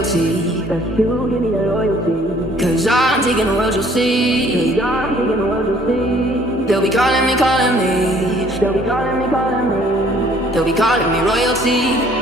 royalty. Best to give me that royalty. Cause I'm taking the world, you'll see. Cause I'm taking the world, you'll see. They'll be calling me, calling me. They'll be calling me, calling me. They'll be calling me royalty.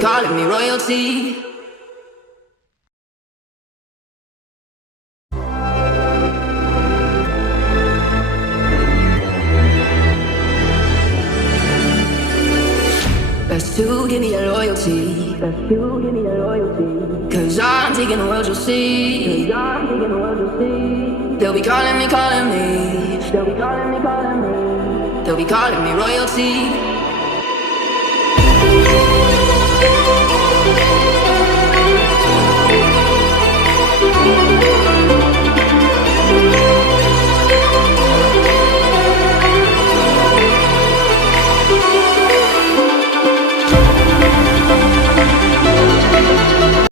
Calling me royalty. Best to give me that loyalty. Best to give me that loyalty. Cause I'm taking the world, you'll see. Cause I'm taking the world, you'll see. They'll be calling me, calling me. They'll be calling me, calling me. They'll be calling me royalty.